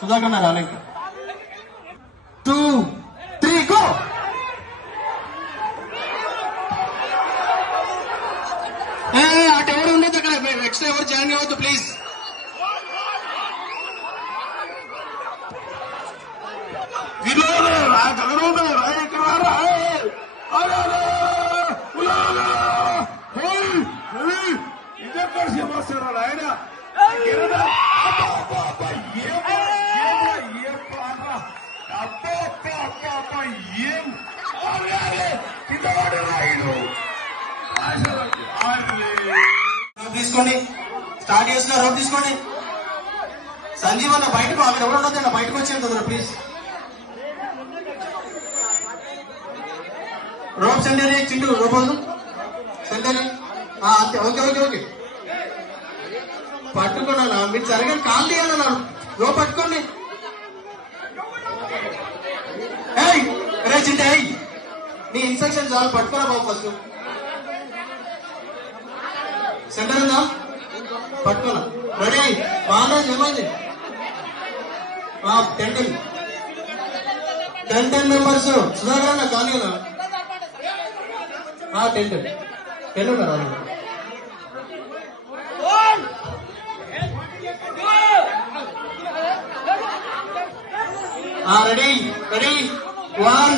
సుధాకర్ నా రాలే ఇంకా టూ త్రీ గో అటు ఎవరు ఉండదు అక్కడ ఎక్స్ట్రా ఎవరు జాయిన్ కావద్దు ప్లీజ్ ఇదెక్కడ రోడ్ తీసుకోండి. స్టార్ట్ చేసిన రోడ్ తీసుకోండి. సంజీవ్ అన్న బయటకు ఆమె ఎవరు ఉండదు బయటకు వచ్చేది తొందర ప్లీజ్ రోడ్ సెంటర్ చింటూ రూపాయలు సెంటర్ అంతే ఓకే ఓకే ఓకే. పట్టుకున్నా మీరు జరగని కాల్ తీయాలన్నారు. రో పట్టుకోండి. రే చింటే నీ ఇన్స్ట్రక్షన్ చాలు పట్టుకోరా బాబు ఫస్ట్ సెంటర్ ఉందా? పట్టుకోనా రెడీ బాగుంది ఏమైంది ten ten ten ten members Sudhakar అన్న కదా టెన్ టెన్ టెన్ ఉన్నారు రెడీ రెడీ వన్